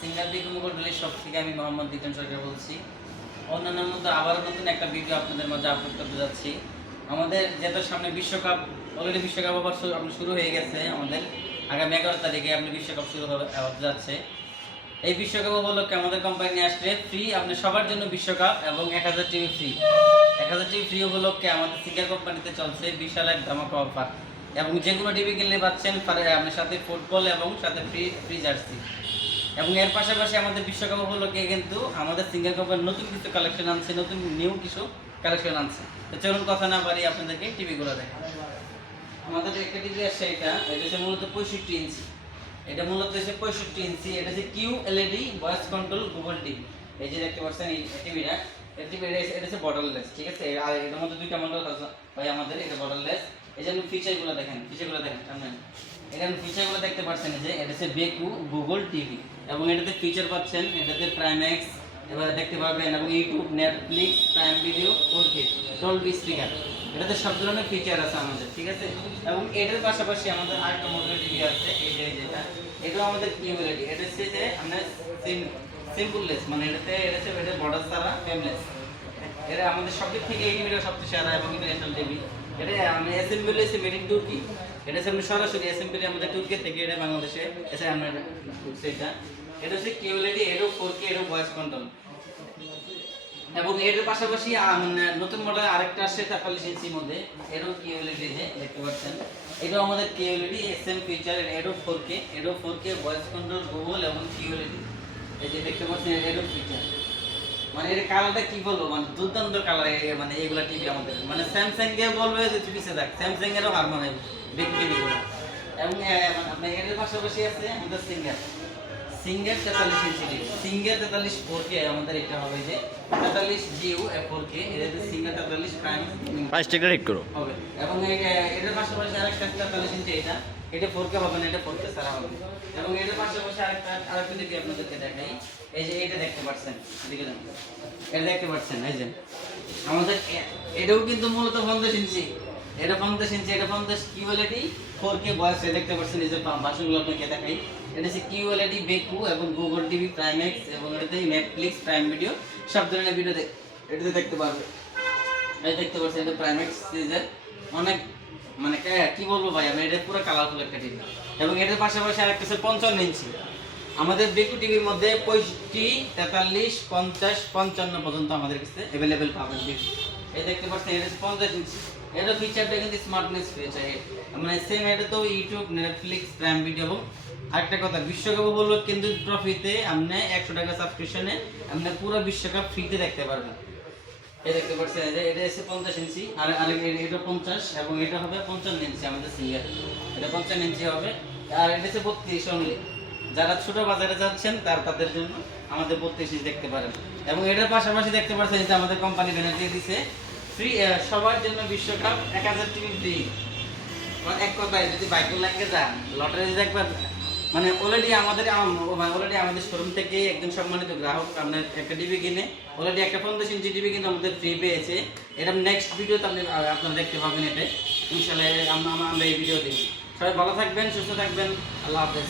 Singer big মুকুট release shop থেকে আমি মোহাম্মদ দিতেন সরকার বলছি। অন্যান্যর মধ্যে আবারও নতুন একটা ভিডিও আপনাদের মাঝে আপলোড করতে যাচ্ছি। আমাদের যেহেতু সামনে বিশ্বকাপ, অলরেডি বিশ্বকাপ আবার শুরু হয়ে গেছে। আমাদের আগামী 11 তারিখে আপনি বিশ্বকাপ শুরু হতে যাচ্ছে। এই বিশ্বকাপ উপলক্ষে আমাদের কোম্পানি নিয়ে আসছে ফ্রি আপনি সবার জন্য বিশ্বকাপ এবং 1000 টিভি ফ্রি। 1000 টিভি ফ্রি উপলক্ষে আমাদের সিঙ্গার কোম্পানিতে চলছে বিশাল এক ধামাকা অফার, এবং যে কোনো টিভি কিনলে পাচ্ছেন আপনার সাথে ফুটবল এবং সাথে ফ্রি ফ্রি জার্সি। এবং এর পাশাপাশি আমাদের বিশ্বকাপ উপলক্ষে কিন্তু আমাদের সিঙ্গার কোম্পানি নতুন কিছু কালেকশন আনছে, নতুন নিউ কিছু কালেকশন আনছে। তো চলুন কথা না বাড়ি আপনাদেরকে টিভিগুলো দেখা। আমাদের একটা টিভি আসছে, এটা হচ্ছে মূলত 65 ইঞ্চি। এটা মূলত হচ্ছে 65 ইঞ্চি। এটা হচ্ছে Q LED voice control Google TV. এই যে দেখতে পাচ্ছেন এই টিভিটা, এটা হচ্ছে বর্ডারলেস, ঠিক আছে। আর এটার মধ্যে দুইটা মডেল আছে ভাই আমাদের, এটা বর্ডারলেস। এই যে আপনি ফিচারগুলো দেখেন সামনে, এখানে ফিচারগুলো দেখতে পাচ্ছেন যে এটা হচ্ছে বেকু গুগল টিভি, এবং এটাতে ফিচার পাচ্ছেন, এটাতে প্রাইম্যাক্স এবার দেখতে পাবেন, এবং YouTube, Netflix, prime video, 4K, Dolby speaker, এটাতে সব ধরনের ফিচার আছে আমাদের, ঠিক আছে। এবং এটার পাশাপাশি আমাদের আরেকটা মডেল টিভি আছে, এই যে যেটা, এটাও আমাদের কিউএলইডি। এটা হচ্ছে যে আমরা সিম্পললেস, মানে এটা বর্ডার ছাড়া ফ্রেমলেস। এটা আমাদের সব দিক থেকে এই টিভিটা সবচেয়ে সেরা এবং ইন্টারন্যাশনাল টিভি। এটা আমি অ্যাসেম্বলি হচ্ছে মেড ইন তুর্কি। এটা হচ্ছে সরাসরি অ্যাসেম্বলি আমাদের তুর্কি থেকে এটা বাংলাদেশে এসে আমরা সেটা। এটা হচ্ছে কিউএলইডি, এরও 4K, এরও ভয়েস কন্ট্রোল। এবং এর পাশাপাশি নতুন মডেল আরেকটা আসছে 43 ইঞ্চির মধ্যে, এরও কিউএলইডি যে দেখতে পাচ্ছেন। এটাও আমাদের কিউএলইডি, সেম ফিচার, এরও 4K ভয়েস কন্ট্রোল গুগল এবং কিউএলইডি। এই যে দেখতে পাচ্ছেন এরও ফিচার, মানে এর কালারটা কি বলবো, মানে দুর্দান্ত কালার। মানে এগুলা টিভি আমাদের, মানে স্যামসাং কে বলবে যে পিছে দেখ, স্যামসাং এরও হার মানে বিগ টিভিগুলো। এবং আপনার এর পাশাপাশি আছে আমাদের singer 43 inch TV, singer 43 4K আমাদের এটা হবে যে 43 জিও 4K, এটা সিঙ্গার 43 প্রাইম প্রাইসটা একটু রেট করো হবে। এবং এটার পাশাপাশি আরেকটা 43 ইঞ্চি, এটা 4K হবে না, এটা 4K ছাড়া হবে। এবং এটার পাশাপাশি আরেকটা দিকে আপনাদেরকে দেখাই, এই যে এটা দেখতে পাচ্ছেন, এদিকে যান, এটা দেখতে পাচ্ছেন, এই যে আমাদের এটাও কিন্তু মূলত 50 ইঞ্চি, এটা 50 ইঞ্চি, এটা 50 কিউএলইডি 4K ভয়েস। দেখতে পাচ্ছেন এই যে ভাষণগুলো আপনাকে দেখাই, এটা হচ্ছে কিউএলইডি বেকু এবং গুগল টিভি, প্রাইম্যাক্স, এবং এটাতে নেটফ্লিক্স, প্রাইম ভিডিও, সব ধরনের ভিডিও এটাতে দেখতে পারবে। এই দেখতে পাচ্ছেন এটা প্রাইম্যাক্স সিরিজের অনেক, মানে কি বলবো ভাই, আমি এটা পুরো কালারফুল একটা টিভি। এবং এটার পাশাপাশি আরেকটা আছে 55 ইঞ্চি। আমাদের বেকু টিভির মধ্যে 65, 43, 50, 55 পর্যন্ত আমাদের কাছে অ্যাভেলেবেল পাবেন টিভি। এই দেখতে পাচ্ছেন এটা 50 ইঞ্চি। এটা ফিচারটা কিন্তু স্মার্টনেস ফিচার, মানে সেম এটা তো ইউটিউব, নেটফ্লিক্স, প্রাইম ভিডিও। এবং আরেকটা কথা, বিশ্বকাপ হলো কিন্তু ট্রফিতে আপনি 100 টাকা সাবস্ক্রিপশনে আপনি পুরো বিশ্বকাপ ফ্রিতে দেখতে পারবেন। এই দেখতে পাচ্ছেন যে এটা এসে 50 ইঞ্চি, আর এটা 50, এবং এটা হবে 55 ইঞ্চি আমাদের সিঙ্গার, এটা 55 ইঞ্চি হবে। আর এটা হচ্ছে 32 অনলি, যারা ছোট বাজারে যাচ্ছেন তাদের জন্য আমাদের 32 ইঞ্চি দেখতে পারেন। এবং এটার পাশাপাশি দেখতে পাচ্ছেন যে আমাদের কোম্পানি ব্যানার দিয়ে দিচ্ছে ফ্রি সবার জন্য বিশ্বকাপ 1000 টিভি ফ্রি। এক কথায় যদি বাইকের লাগে যান, লটারি দেখবেন, মানে অলরেডি আমাদের শোরুম থেকে একজন সম্মানিত গ্রাহক আপনার একটা টিভি কিনে অলরেডি একটা 50 ইঞ্চি টিভি কিন্তু আমাদের ফ্রি পেয়েছে। এটা নেক্সট ভিডিওতে আপনারা দেখতে পাবেন, এটা ইনশাআল্লাহ আমরা এই ভিডিও দিই। সবাই ভালো থাকবেন, সুস্থ থাকবেন, আল্লাহ হাফেজ।